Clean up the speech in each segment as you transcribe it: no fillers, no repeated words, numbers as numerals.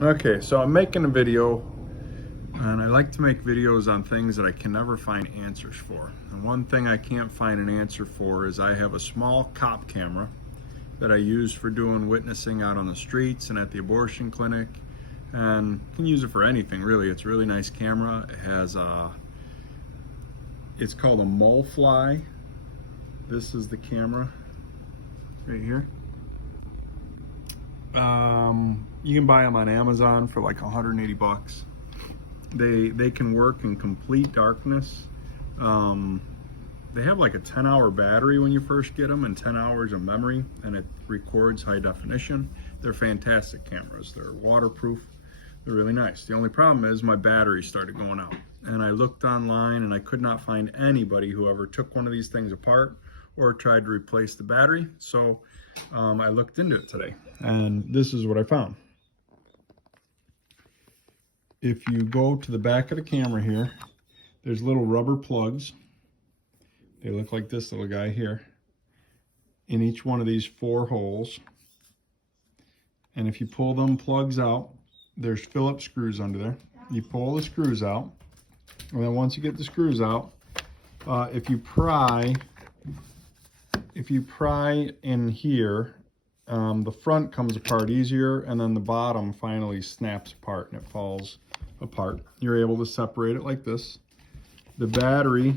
Okay, so I'm making a video, and I like to make videos on things that I can never find answers for. And one thing I can't find an answer for is I have a small cop camera that I use for doing witnessing out on the streets and at the abortion clinic, and you can use it for anything really. It's a really nice camera. It has it's called a MIUFLY. This is the camera right here. You can buy them on Amazon for like 180 bucks. They can work in complete darkness. They have like a 10-hour battery when you first get them and 10 hours of memory, and it records high definition. They're fantastic cameras. They're waterproof. They're really nice. The only problem is my battery started going out, and I looked online and I could not find anybody who ever took one of these things apart or tried to replace the battery. So I looked into it today, and this is what I found. If you go to the back of the camera here, there's little rubber plugs. They look like this little guy here in each one of these 4 holes. And if you pull them plugs out, there's Phillips screws under there. You pull the screws out, and then once you get the screws out, if you pry in here, the front comes apart easier, and then the bottom finally snaps apart and it falls apart. You're able to separate it like this. The battery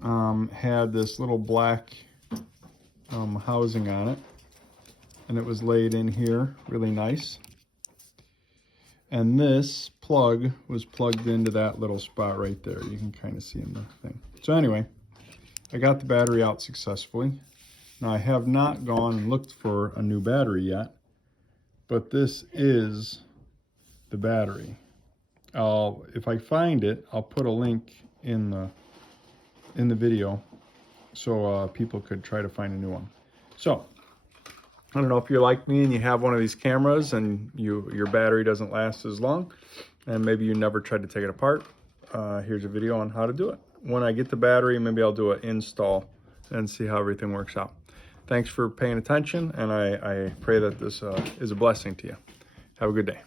had this little black housing on it, and it was laid in here really nice. And this plug was plugged into that little spot right there. You can kind of see in the thing. So anyway, I got the battery out successfully. Now I have not gone and looked for a new battery yet, but this is the battery. If I find it, I'll put a link in the video so people could try to find a new one. So I don't know if you're like me and you have one of these cameras and your battery doesn't last as long, and maybe you never tried to take it apart. Here's a video on how to do it. When I get the battery, maybe I'll do an install and see how everything works out. Thanks for paying attention, and I pray that this is a blessing to you. Have a good day.